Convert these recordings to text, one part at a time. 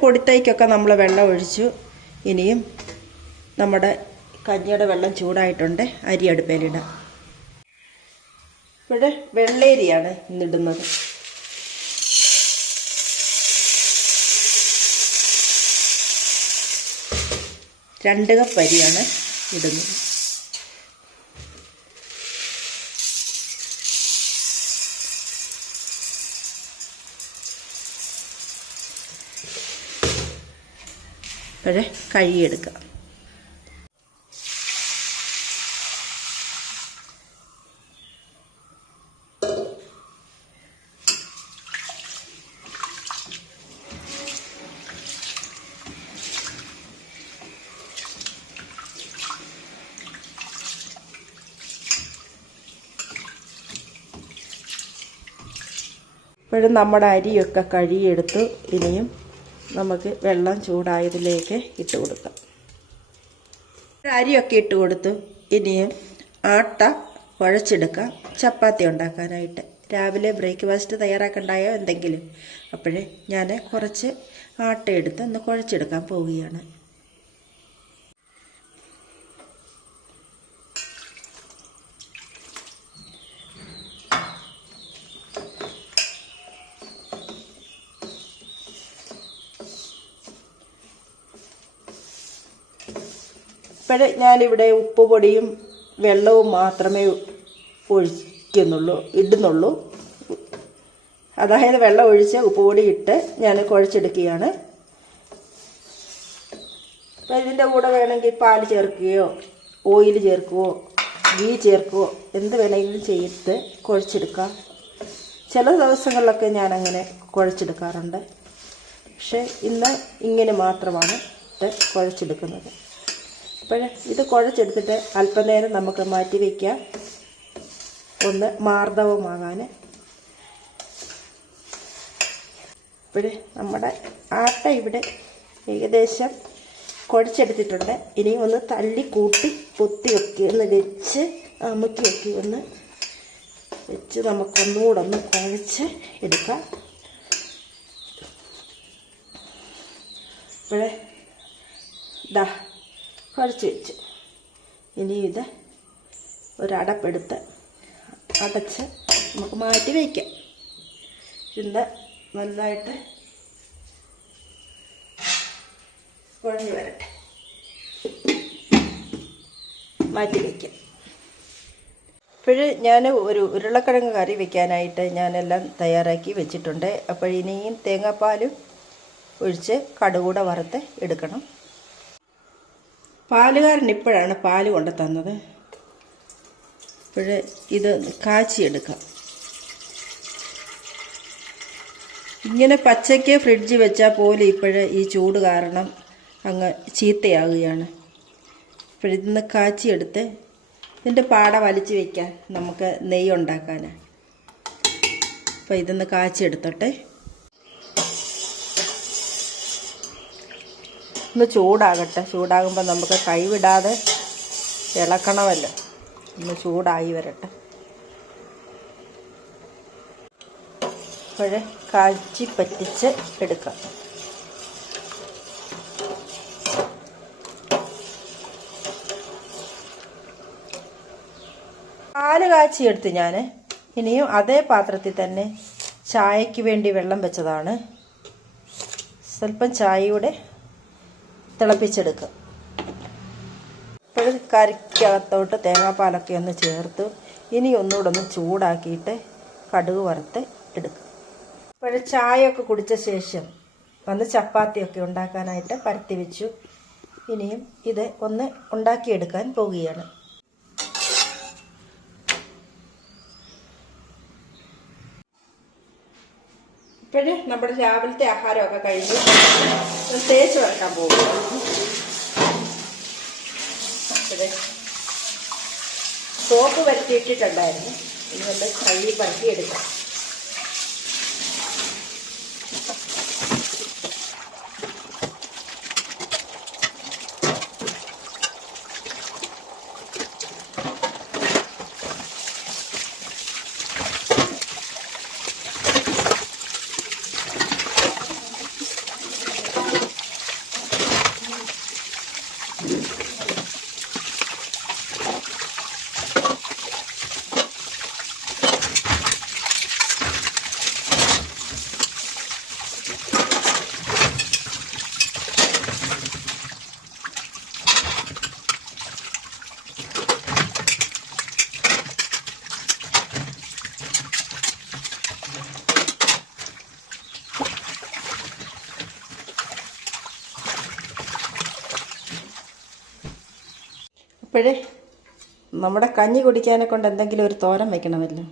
പൊടിത്തൈക്കൊക്കെ നമ്മൾ വെള്ളം ഒഴിച്ചു. ഇനിയും നമ്മുടെ കഞ്ഞിയുടെ വെള്ളം ചൂടായിട്ടുണ്ട്. അരി അടുപ്പേലിടാം. ഇവിടെ വെള്ളേരിയാണ് ഇന്നിടുന്നത്. രണ്ട് കപ്പ് അരിയാണ് ഇടുന്നത്. ഇപ്പോഴേ കഴുകിയെടുക്കാം. ഇപ്പോഴും നമ്മുടെ അരിയൊക്കെ കഴുകിയെടുത്തു. ഇനിയും നമുക്ക് വെള്ളം ചൂടായതിലേക്ക് ഇട്ട് കൊടുക്കാം. അരിയൊക്കെ ഇട്ട് കൊടുത്തു. ഇനിയും ആട്ട കുഴച്ചെടുക്കാം ചപ്പാത്തി ഉണ്ടാക്കാനായിട്ട്. രാവിലെ ബ്രേക്ക്ഫാസ്റ്റ് തയ്യാറാക്കണ്ടായോ എന്തെങ്കിലും. അപ്പോഴേ ഞാൻ കുറച്ച് ആട്ട എടുത്ത് ഒന്ന് കുഴച്ചെടുക്കാൻ പോവുകയാണ്. ഇപ്പോഴേ ഞാനിവിടെ ഉപ്പുപൊടിയും വെള്ളവും മാത്രമേ ഇടുന്നുള്ളൂ. അതായത് വെള്ളം ഒഴിച്ച് ഉപ്പുപൊടി ഇട്ട് ഞാൻ കുഴച്ചെടുക്കുകയാണ്. അപ്പോൾ ഇതിൻ്റെ കൂടെ വേണമെങ്കിൽ പാൽ ചേർക്കുകയോ ഓയിൽ ചേർക്കുകയോ ഗീ ചേർക്കുകയോ എന്ത് വേണമെങ്കിലും ചെയ്ത് കുഴച്ചെടുക്കാം. ചില ദിവസങ്ങളിലൊക്കെ ഞാനങ്ങനെ കുഴച്ചെടുക്കാറുണ്ട്. പക്ഷേ ഇന്ന് ഇങ്ങനെ മാത്രമാണ് കുഴച്ചെടുക്കുന്നത്. അപ്പോൾ ഇത് കുഴച്ചെടുത്തിട്ട് അല്പനേരം നമുക്ക് മാറ്റി വയ്ക്കാം, ഒന്ന് മാർദ്ദവമാകാൻ. ഇപ്പോഴേ നമ്മുടെ ആട്ട ഇവിടെ ഏകദേശം കുഴച്ചെടുത്തിട്ടുണ്ട്. ഇനി ഒന്ന് തള്ളി കൂട്ടി പൊത്തിയൊക്കെ ഒന്ന് വെച്ച് അമുക്കിയൊക്കെ ഒന്ന് വെച്ച് നമുക്കൊന്നുകൂടെ ഒന്ന് കുഴച്ച് എടുക്കാം. ഇപ്പോഴേ ദാ കുഴച്ച് വെച്ച് ഇനി ഇത് ഒരടപ്പെടുത്ത് അടച്ച് നമുക്ക് മാറ്റി വയ്ക്കാം. ഇത് നന്നായിട്ട് കുഴഞ്ഞ് വരട്ടെ, മാറ്റി വയ്ക്കാം. ഇപ്പോഴ് ഞാൻ ഒരു ഉരുളക്കിഴങ്ങ് കറി വയ്ക്കാനായിട്ട് ഞാനെല്ലാം തയ്യാറാക്കി വെച്ചിട്ടുണ്ട്. അപ്പോൾ ഇനിയും തേങ്ങാപ്പാലും ഒഴിച്ച് കടുകൂടെ വറുത്ത് എടുക്കണം. പാലുകാരൻ ഇപ്പോഴാണ് പാല് കൊണ്ട് തന്നത്. ഇപ്പോഴേ ഇത് കാച്ചിയെടുക്കാം. ഇങ്ങനെ പച്ചയ്ക്ക് ഫ്രിഡ്ജ് വെച്ചാൽ പോലും ഇപ്പോഴേ ഈ ചൂട് കാരണം അങ്ങ് ചീത്തയാകുകയാണ്. ഇപ്പോഴിതൊന്ന് കാച്ചിയെടുത്ത് ഇതിൻ്റെ പാട വലിച്ച് വയ്ക്കാൻ നമുക്ക് നെയ്യ് ഉണ്ടാക്കാനാണ്. അപ്പോൾ ഇതൊന്ന് കാച്ചിയെടുത്തോട്ടെ. ഒന്ന് ചൂടാകട്ടെ. ചൂടാകുമ്പോൾ നമുക്ക് കൈവിടാതെ ഇളക്കണമല്ലോ. ഒന്ന് ചൂടായി വരട്ടെ. ഇപ്പോഴേ കാച്ചി പറ്റിച്ച് എടുക്കാം. പാല് കാച്ചിയെടുത്ത് ഞാൻ ഇനിയും അതേ പാത്രത്തിൽ തന്നെ ചായയ്ക്ക് വേണ്ടി വെള്ളം വെച്ചതാണ്. സ്വല്പം ചായയുടെ തിളപ്പിച്ചെടുക്കുക. ഇപ്പോഴും കറിക്കകത്തോട്ട് തേങ്ങാപ്പാലൊക്കെ ഒന്ന് ചേർത്ത് ഇനി ഒന്നുകൂടെ ഒന്ന് ചൂടാക്കിയിട്ട് കടുക് വറുത്ത് എടുക്കുക. ഇപ്പോഴും ചായയൊക്കെ കുടിച്ച ശേഷം വന്ന് ചപ്പാത്തിയൊക്കെ ഉണ്ടാക്കാനായിട്ട് പരത്തി വെച്ചു. ഇനിയും ഇത് ഒന്ന് ഉണ്ടാക്കിയെടുക്കാൻ പോവുകയാണ്. ഇപ്പോഴേ നമ്മുടെ രാവിലത്തെ ആഹാരമൊക്കെ കഴിഞ്ഞ് തേച്ച് വരക്കാൻ പോകുകയാണ്. ഇപ്പോഴേ സോപ്പ് വരുത്തിയിട്ടിട്ടുണ്ടായിരുന്നു. ഇനി ഒന്ന് കഴുകി പരത്തിയെടുക്കാം. ഇപ്പോഴേ നമ്മുടെ കഞ്ഞി കുടിക്കാനെ കൊണ്ട് എന്തെങ്കിലും ഒരു തോരൻ വയ്ക്കണമല്ലോ.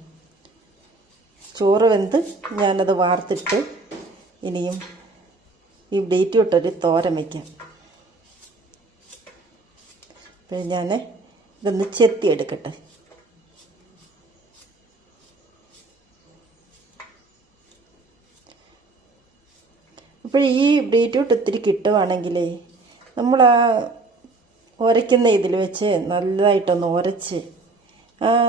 ചോറ് വെന്ത് ഞാനത് വാർത്തിട്ട് ഇനിയും ഈ ബീറ്റ്റൂട്ടൊരു തോരൻ വയ്ക്കാം. അപ്പോൾ ഞാൻ ഇതൊന്ന് ചെത്തിയെടുക്കട്ടെ. അപ്പോൾ ഈ ബീറ്റ്റൂട്ട് ഒത്തിരി കിട്ടുവാണെങ്കിലേ നമ്മൾ ആ ഉരയ്ക്കുന്ന ഇതിൽ വെച്ച് നല്ലതായിട്ടൊന്ന് ഉരച്ച്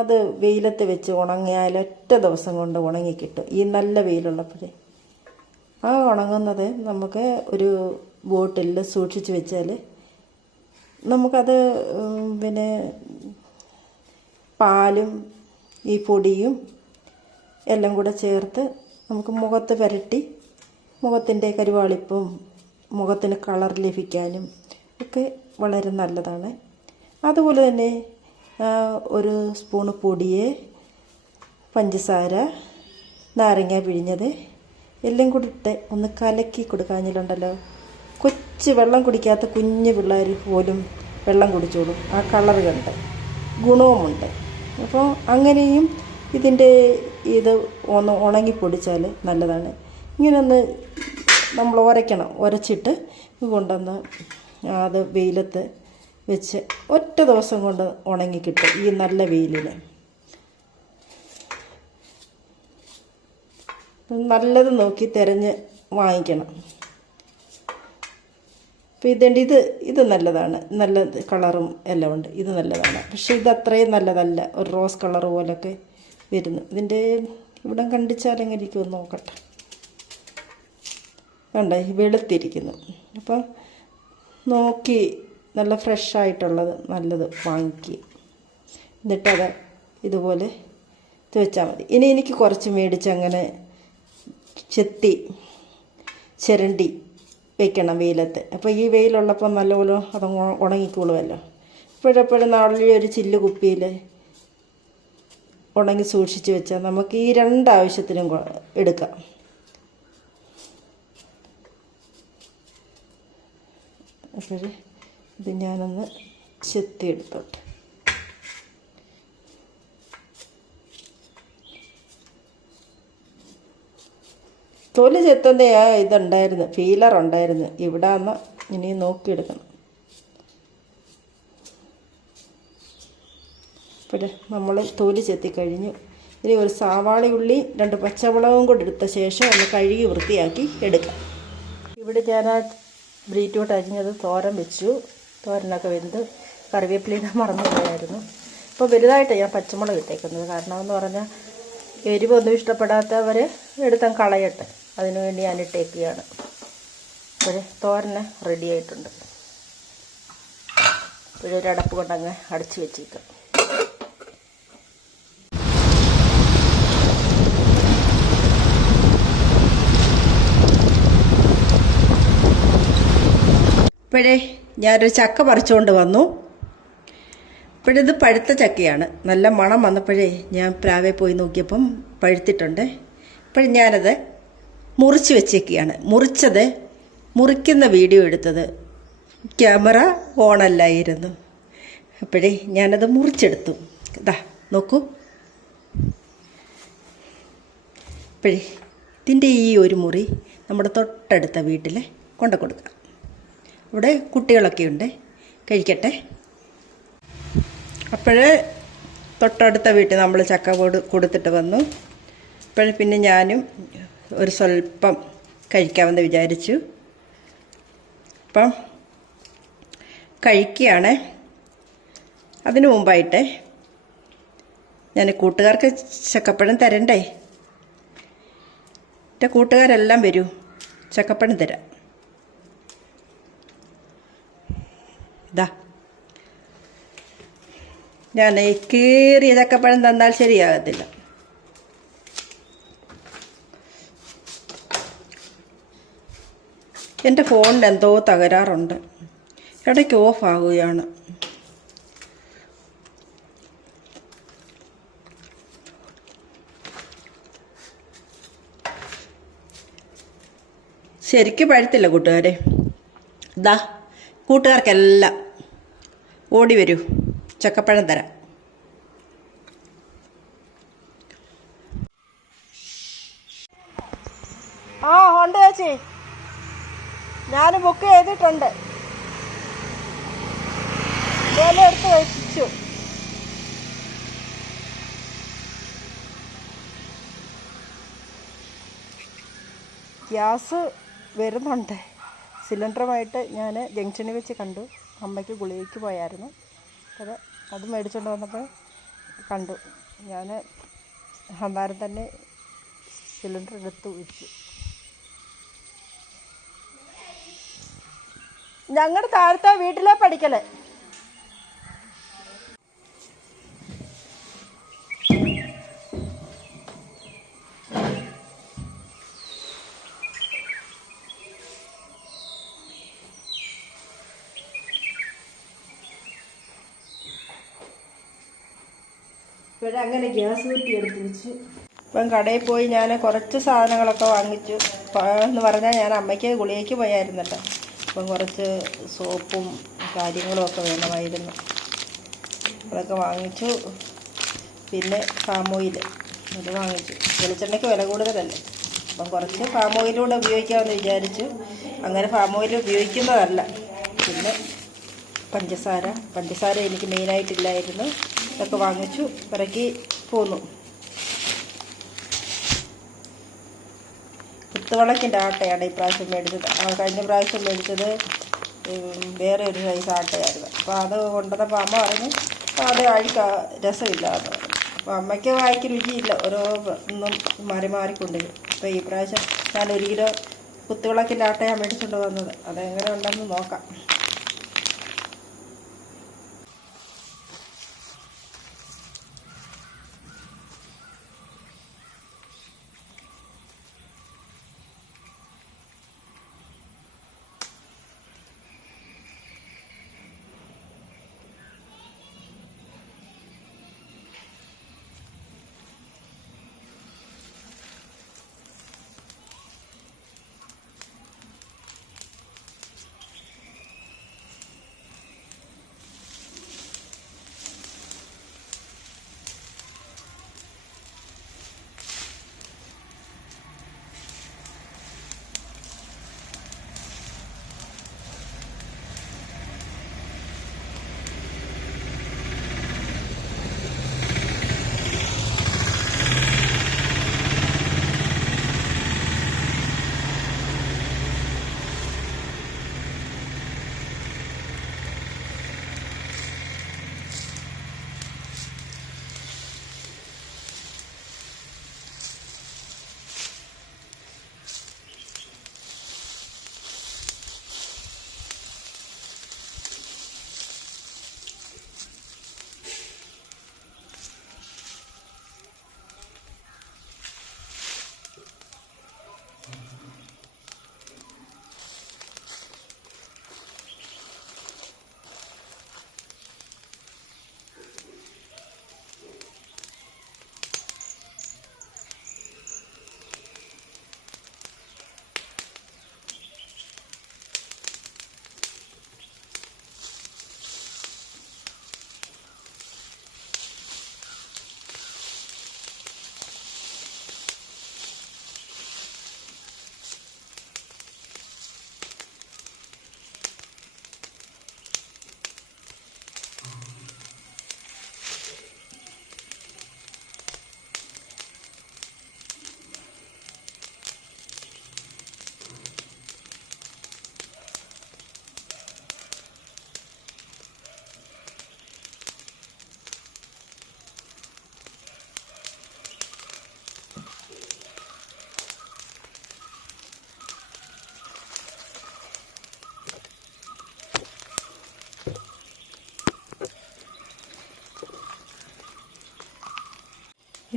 അത് വെയിലത്ത് വെച്ച് ഉണങ്ങിയാൽ ഒറ്റ ദിവസം കൊണ്ട് ഉണങ്ങിക്കിട്ടും. ഈ നല്ല വെയിലുള്ളപ്പോഴേ ആ ഉണങ്ങുന്നത് നമുക്ക് ഒരു ബോട്ടിലിൽ സൂക്ഷിച്ച് വെച്ചാൽ നമുക്കത് പിന്നെ പാലും ഈ പൊടിയും എല്ലാം കൂടെ ചേർത്ത് നമുക്ക് മുഖത്ത് പുരട്ടി മുഖത്തിൻ്റെ കരുവാളിപ്പും മുഖത്തിന് കളർ ലഭിക്കാനും ഒക്കെ വളരെ നല്ലതാണ്. അതുപോലെ തന്നെ ഒരു സ്പൂണ് പൊടിയെ പഞ്ചസാര നാരങ്ങ പിഴിഞ്ഞത് എല്ലാം കൂടി ഇട്ട് ഒന്ന് കലക്കി കൊടുക്കാഞ്ഞിലുണ്ടല്ലോ, കൊച്ചു വെള്ളം കുടിക്കാത്ത കുഞ്ഞു പിള്ളേർ പോലും വെള്ളം കുടിച്ചോളും. ആ കളർ കണ്ട് ഗുണവുമുണ്ട്. അപ്പോൾ അങ്ങനെയും ഇതിൻ്റെ ഇത് ഒന്ന് ഉണങ്ങിപ്പൊടിച്ചാൽ നല്ലതാണ്. ഇങ്ങനൊന്ന് നമ്മൾ ഉരയ്ക്കണം. ഉരച്ചിട്ട് കൊണ്ടുവന്ന് അത് വെയിലത്ത് വെച്ച് ഒറ്റ ദിവസം കൊണ്ട് ഉണങ്ങിക്കിട്ടും ഈ നല്ല വെയിലിൽ. നല്ലത് നോക്കി തിരഞ്ഞ് വാങ്ങിക്കണം. അപ്പോൾ ഇത് നല്ലതാണ്, നല്ല കളറും എല്ലാം ഉണ്ട്, ഇത് നല്ലതാണ്. പക്ഷേ ഇത് അത്രയും നല്ലതല്ല, ഒരു റോസ് കളർ പോലൊക്കെ വരുന്നു. ഇതിൻ്റെ ഇവിടെ കണ്ടിച്ചാലെങ്ങനെ ഇരിക്കുമെന്ന് നോക്കട്ടെ. കണ്ട വെളുത്തിരിക്കുന്നു. അപ്പം നോക്കി നല്ല ഫ്രഷായിട്ടുള്ളത് നല്ലത് വാങ്ങിക്കുക. എന്നിട്ടത് ഇതുപോലെ വെച്ചാൽ മതി. ഇനി എനിക്ക് കുറച്ച് മേടിച്ച് അങ്ങനെ ചെത്തി ചിരണ്ടി വെക്കണം വെയിലത്ത്. അപ്പോൾ ഈ വെയിലുള്ളപ്പോൾ നല്ലപോലെ അത് ഉണങ്ങിക്കോളുമല്ലോ. ഇപ്പോഴെപ്പോഴും നാളെ ഒരു ചില്ല് കുപ്പിയിൽ ഉണങ്ങി സൂക്ഷിച്ച് വെച്ചാൽ നമുക്ക് ഈ 2 ആവശ്യത്തിനും എടുക്കാം. അപ്പോൾ ഇത് ഞാനൊന്ന് ചെത്തിയെടുത്തോട്ടെ. തൊലി ചെത്തുന്ന ഇതുണ്ടായിരുന്നു, ഫീലർ ഉണ്ടായിരുന്നു. ഇവിടെ വന്ന് ഇനി നോക്കിയെടുക്കണം. അപ്പോൾ നമ്മൾ തൊലി ചെത്തിക്കഴിഞ്ഞു. ഇനി ഒരു സവാള ഉള്ളി 2 പച്ചമുളകും കൂടി എടുത്ത ശേഷം ഒന്ന് കഴുകി വൃത്തിയാക്കി എടുക്കാം. ഇവിടെ ഞാൻ ആ ബീറ്റ്റൂട്ട് അരിഞ്ഞത് തോരൻ വെച്ചു. തോരനൊക്കെ വെന്ത് കറിവേപ്പിലയുടെ മറന്നു പോയായിരുന്നു. അപ്പോൾ വലുതായിട്ട് ഞാൻ പച്ചമുളക് ഇട്ടേക്കുന്നത്. കാരണം എന്ന് പറഞ്ഞാൽ എരിവൊന്നും ഇഷ്ടപ്പെടാത്തവർ എടുത്താൽ കളയട്ടെ, അതിനുവേണ്ടി ഞാൻ ഇട്ടേക്കുകയാണ്. അപ്പോൾ തോരന് റെഡി ആയിട്ടുണ്ട്. ഇപ്പോഴൊരടപ്പ് കൊണ്ടങ്ങ് അടച്ചു വെച്ചേക്കാം. ഇപ്പോഴേ ഞാനൊരു ചക്ക പറിച്ചുകൊണ്ട് വന്നു. ഇപ്പോഴിത് പഴുത്ത ചക്കയാണ്. നല്ല മണം വന്നപ്പോഴേ ഞാൻ പ്ലാവേ പോയി നോക്കിയപ്പം പഴുത്തിട്ടുണ്ട്. ഇപ്പോഴും ഞാനത് മുറിച്ച് വെച്ചേക്കുകയാണ്. മുറിക്കുന്ന വീഡിയോ എടുത്തത് ക്യാമറ ഓണല്ലായിരുന്നു. അപ്പോഴേ ഞാനത് മുറിച്ചെടുത്തു. ഇതാ നോക്കൂ. ഇപ്പോഴേ ഇതിൻ്റെ ഈ ഒരു മുറി നമ്മുടെ തൊട്ടടുത്ത വീട്ടിൽ കൊണ്ടു കൊടുക്കാം. ഇവിടെ കുട്ടികളൊക്കെ ഉണ്ട്, കഴിക്കട്ടെ. അപ്പോഴേ തൊട്ടടുത്ത വീട്ടിൽ നമ്മൾ ചക്ക കൊടുത്തിട്ട് വന്നു. അപ്പോഴും പിന്നെ ഞാനും ഒരു സ്വല്പം കഴിക്കാമെന്ന് വിചാരിച്ചു. അപ്പം കഴിക്കുകയാണ്. അതിനു മുമ്പായിട്ട് ഞാൻ കൂട്ടുകാർക്ക് ചക്കപ്പഴം തരണ്ടേ. എൻ്റെ കൂട്ടുകാരെല്ലാം വരൂ, ചക്കപ്പഴം തരാം. ഇതാ ഞാൻ കീറിയ ചക്കപ്പഴം തന്നാൽ ശരിയാകത്തില്ല. എൻ്റെ ഫോണിന് എന്തോ തകരാറുണ്ട്, ഇടയ്ക്ക് ഓഫ് ആകുകയാണ്. ശരിക്കും പഴുത്തില്ല കൂട്ടുകാരെ. ഇതാ കൂട്ടുകാർക്കെല്ലാം ഓടി വരൂ. ചക്കപ്പഴം തരാം. ആ ഉണ്ട് ചേച്ചി, ഞാൻ ബുക്ക് ചെയ്തിട്ടുണ്ട്. ഇതെല്ലാം എടുത്ത് വെച്ചു. ഗ്യാസ് വരുന്നുണ്ട്. സിലിണ്ടറുമായിട്ട് ഞാൻ ജംഗ്ഷനിൽ വെച്ച് കണ്ടു. അമ്മയ്ക്ക് ഗുളികയ്ക്ക് പോയായിരുന്നു. അത് മേടിച്ചുകൊണ്ട് വന്നപ്പോൾ കണ്ടു. ഞാൻ അന്നേരം തന്നെ സിലിണ്ടർ എടുത്ത് വെച്ചു. ഞങ്ങളുടെ താഴത്തെ വീട്ടിലെ പഠിക്കല്. ഇപ്പോഴങ്ങനെ ഗ്യാസ് കുറ്റി എടുത്ത് വെച്ചു. ഇപ്പം കടയിൽ പോയി ഞാൻ കുറച്ച് സാധനങ്ങളൊക്കെ വാങ്ങിച്ചു. എന്ന് പറഞ്ഞാൽ ഞാൻ അമ്മയ്ക്ക് ഗുളികയ്ക്ക് പോയായിരുന്നല്ലോ. അപ്പം കുറച്ച് സോപ്പും കാര്യങ്ങളും ഒക്കെ വേണമായിരുന്നു. അതൊക്കെ വാങ്ങിച്ചു. പിന്നെ പാം ഓയിൽ അത് വാങ്ങിച്ചു. വെളിച്ചെണ്ണയ്ക്ക് വില കൂടുതലല്ലേ, അപ്പം കുറച്ച് പാം ഓയിലൂടെ ഉപയോഗിക്കാമെന്ന് വിചാരിച്ചു. അങ്ങനെ പാം ഓയിൽ ഉപയോഗിക്കുന്നതല്ല. പിന്നെ പഞ്ചസാര എനിക്ക് മെയിനായിട്ടില്ലായിരുന്നു. ഇതൊക്കെ വാങ്ങിച്ചു, പിറക്കി പോന്നു. കുത്തുവിളക്കിൻ്റെ ആട്ടയാണ് ഇപ്രാവശ്യം മേടിച്ചത്. കഴിഞ്ഞ പ്രാവശ്യം മേടിച്ചത് വേറെ ഒരു സൈസ് ആട്ടയായിരുന്നു. അപ്പോൾ അത് കൊണ്ടുവന്നപ്പോൾ അമ്മ പറഞ്ഞു അത് രസമില്ല എന്ന് പറഞ്ഞു. അപ്പോൾ അമ്മയ്ക്ക് വായിക്ക് രുചിയില്ല, ഓരോ ഒന്നും മാറിക്കൊണ്ടിരിക്കും. അപ്പോൾ ഈ പ്രാവശ്യം ഞാൻ 1 കിലോ കുത്തുവിളക്കിൻ്റെ ആട്ടയാണ് മേടിച്ചുകൊണ്ട് വന്നത്. അതെങ്ങനെ ഉണ്ടെന്ന് നോക്കാം.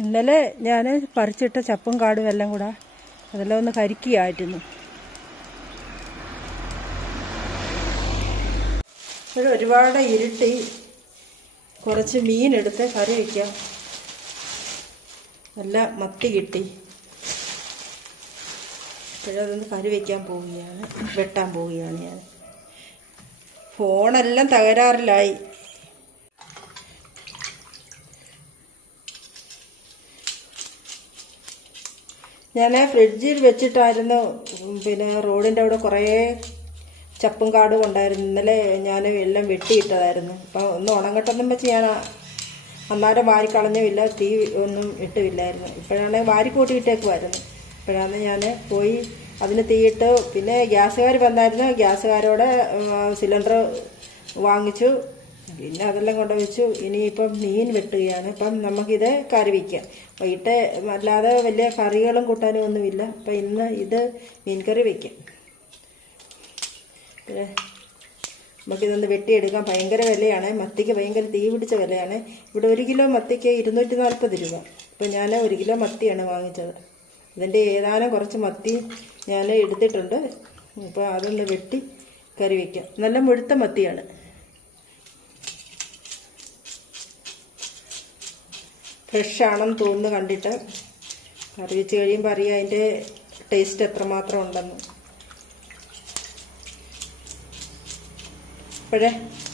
ഇന്നലെ ഞാൻ പറിച്ചിട്ട ചപ്പും കാടും എല്ലാം കൂടെ അതെല്ലാം ഒന്ന് കരിക്കുകയായിരുന്നു. ഇവിടെ ഒരുപാട് ഇരുട്ടി. കുറച്ച് മീനെടുത്ത് കറി വയ്ക്കാം. നല്ല മത്തി കിട്ടി. ഇപ്പോഴതൊന്ന് കറി വയ്ക്കാൻ പോവുകയാണ്, വെട്ടാൻ പോവുകയാണ് ഞാൻ. ഫോണെല്ലാം തകരാറിലായി. ഞാൻ ഫ്രിഡ്ജിൽ വെച്ചിട്ടായിരുന്നു. പിന്നെ റോഡിൻ്റെ അവിടെ കുറേ ചപ്പും കാടും ഉണ്ടായിരുന്നു. ഇന്നലെ ഞാൻ എല്ലാം വെട്ടിയിട്ടതായിരുന്നു. അപ്പം ഒന്ന് ഉണങ്ങട്ടെന്നും വെച്ച് ഞാൻ അന്നേരം വാരിക്കളഞ്ഞുമില്ല, തീ ഒന്നും ഇട്ടുമില്ലായിരുന്നു. ഇപ്പോഴാണ് വാരിക്കൂട്ടി ഇട്ടേക്കുമായിരുന്നു. ഇപ്പോഴാണ് ഞാൻ പോയി അതിന് തീയിട്ട്. പിന്നെ ഗ്യാസുകാർ വന്നായിരുന്നു. ഗ്യാസുകാരോടെ സിലിണ്ടർ വാങ്ങിച്ചു. പിന്നെ അതെല്ലാം കൊണ്ടുവച്ചു. ഇനിയിപ്പം മീൻ വെട്ടുകയാണ്. അപ്പം നമുക്കിത് കറി വയ്ക്കാം. വൈകിട്ട് അല്ലാതെ വലിയ കറികളും കൂട്ടാനും ഒന്നുമില്ല. അപ്പം ഇന്ന് ഇത് മീൻ കറി വയ്ക്കാം. പിന്നെ നമുക്കിതൊന്ന് വെട്ടിയെടുക്കാം. ഭയങ്കര വിലയാണ്. മത്തിക്ക് ഭയങ്കര തീ പിടിച്ച വിലയാണ്. ഇവിടെ 1 കിലോ മത്തിക്ക് 240 രൂപ. അപ്പം ഞാൻ 1 കിലോ മത്തിയാണ് വാങ്ങിച്ചത്. ഇതിൻ്റെ ഏതാനും കുറച്ച് മത്തി ഞാൻ എടുത്തിട്ടുണ്ട്. അപ്പോൾ അതൊന്ന് വെട്ടി കറി വയ്ക്കാം. നല്ല മുഴുത്ത മത്തിയാണ്. ഫ്രഷാണെന്ന് തോന്നുന്നു കണ്ടിട്ട്. കറി വെച്ച് കഴിയുമ്പോൾ അറിയാം അതിൻ്റെ ടേസ്റ്റ് എത്രമാത്രം ഉണ്ടെന്ന്. അപ്പോഴേ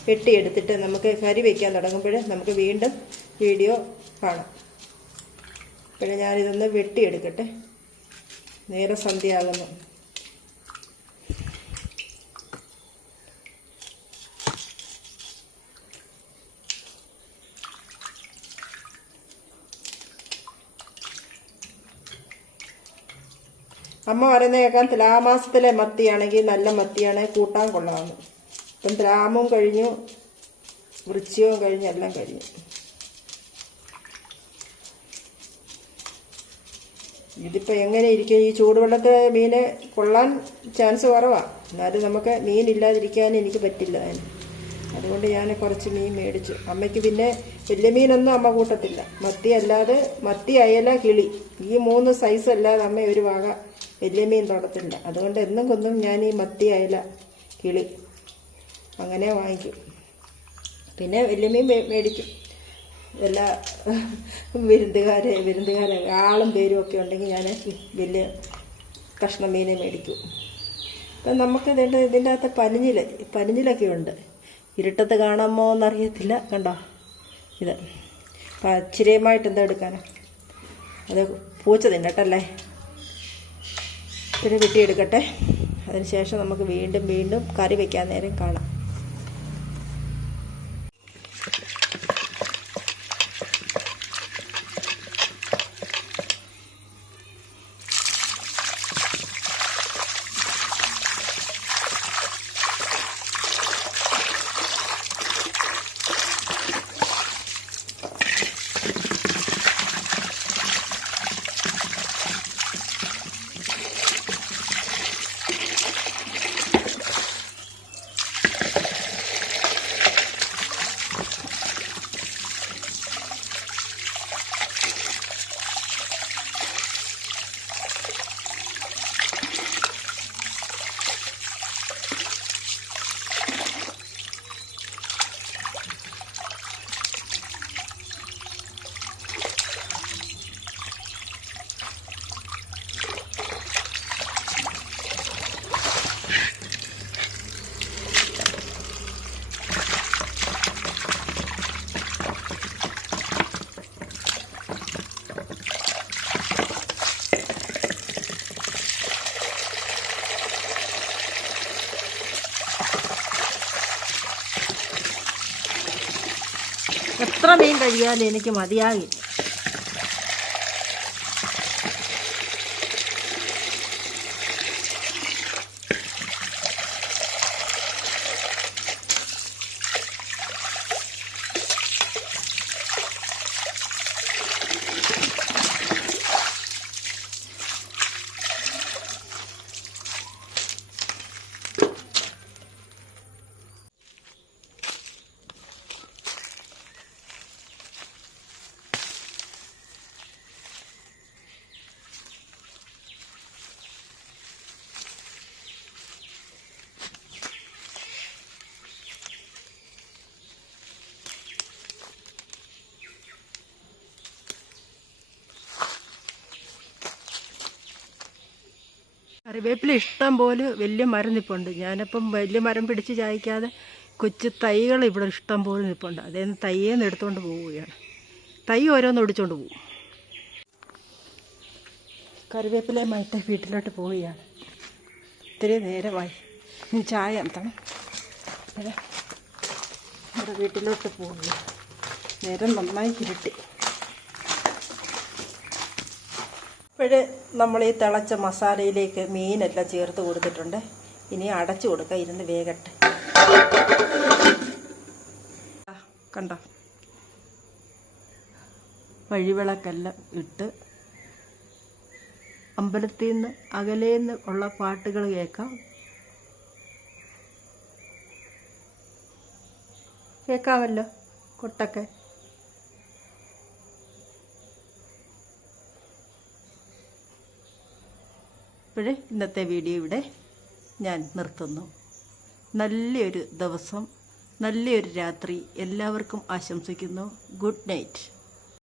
വെട്ടിയെടുത്തിട്ട് നമുക്ക് കറി വയ്ക്കാൻ തുടങ്ങുമ്പോൾ നമുക്ക് വീണ്ടും വീഡിയോ കാണാം. അപ്പോഴേ ഞാനിതൊന്ന് വെട്ടിയെടുക്കട്ടെ. നേരെ സന്ധ്യയാകുന്നു. അമ്മ പറയുന്നത് കേൾക്കാൻ തുലാമാസത്തിലെ മത്തിയാണെങ്കിൽ നല്ല മത്തിയാണ്, കൂട്ടാൻ കൊള്ളാമെന്ന്. ഇപ്പം തുലാമും കഴിഞ്ഞു, വൃശ്ചികവും കഴിഞ്ഞു, എല്ലാം കഴിഞ്ഞു. ഇതിപ്പോൾ എങ്ങനെ ഇരിക്കും? ഈ ചൂടുവെള്ളത്തെ മീന് കൊള്ളാൻ ചാൻസ് കുറവാണ്. എന്നാലും നമുക്ക് മീനില്ലാതിരിക്കാൻ എനിക്ക് പറ്റില്ല. അതുകൊണ്ട് ഞാൻ കുറച്ച് മീൻ മേടിച്ചു. അമ്മയ്ക്ക് പിന്നെ വലിയ മീനൊന്നും അമ്മ കൂട്ടത്തില്ല. മത്തി അല്ലാതെ മത്തി, അയല, കിളി, ഈ 3 സൈസ് അല്ലാതെ അമ്മ ഒരു വക വലിയ മീൻ തൊടത്തില്ല. അതുകൊണ്ട് എന്നും കൊന്നും ഞാൻ ഈ മത്തി, അയല, കിളി അങ്ങനെ വാങ്ങിക്കും. പിന്നെ വലിയ മീൻ മേടിക്കും. എല്ലാ വിരുന്നുകാരെ ആളും പേരും ഒക്കെ ഉണ്ടെങ്കിൽ ഞാൻ വലിയ കഷ്ണം മീനെ മേടിക്കും. അപ്പം നമുക്ക് ഇതിൻ്റെ അകത്ത് പനിഞ്ഞിലൊക്കെ ഉണ്ട്. ഇരുട്ടത്ത് കാണാമോ എന്നറിയത്തില്ല. കണ്ടോ ഇത് ഇച്ചിരിയുമായിട്ട് എന്താ എടുക്കാനാ? അത് പൂച്ച തിന്നട്ടല്ലേ. പിന്നെ വെട്ടിയെടുക്കട്ടെ. അതിനുശേഷം നമുക്ക് വീണ്ടും കറി വയ്ക്കാൻ നേരം കാണാം. എത്ര മീൻ കഴിയാലും എനിക്ക് മതിയാകില്ല. കറിവേപ്പില ഇഷ്ടം പോലെ വലിയ മരം നിൽപ്പുണ്ട്. ഞാനിപ്പം വലിയ മരം പിടിച്ച് ചായക്കാതെ കൊച്ചു തൈകൾ ഇവിടെ ഇഷ്ടം പോലെ നിൽപ്പുണ്ട്. അതേ തയ്യേന്ന് എടുത്തുകൊണ്ട് പോവുകയാണ്. തൈ ഓരോന്ന് ഒടിച്ചുകൊണ്ട് പോകും. കറിവേപ്പിലയുമായിട്ട് വീട്ടിലോട്ട് പോവുകയാണ്. ഇത്തിരി നേരമായി. ഇനി ചായ എത്തണം. നമ്മുടെ വീട്ടിലോട്ട് പോവുക. നേരം നന്നായി ഇരുട്ടി. ഇപ്പോഴേ നമ്മൾ ഈ തിളച്ച മസാലയിലേക്ക് മീനെല്ലാം ചേർത്ത് കൊടുത്തിട്ടുണ്ട്. ഇനി അടച്ചു കൊടുക്കുക, ഇരുന്ന് വേകട്ടെ. കണ്ടോ, വഴിവിളക്കെല്ലാം ഇട്ട് അമ്പലത്തിൽ നിന്ന് അകലേന്ന് ഉള്ള പാട്ടുകൾ കേൾക്കാമല്ലോ, കൊട്ടൊക്കെ. ഇപ്പോഴേ ഇന്നത്തെ വീഡിയോ ഇവിടെ ഞാൻ നിർത്തുന്നു. നല്ലൊരു ദിവസം, നല്ലൊരു രാത്രി എല്ലാവർക്കും ആശംസിക്കുന്നു. Good night.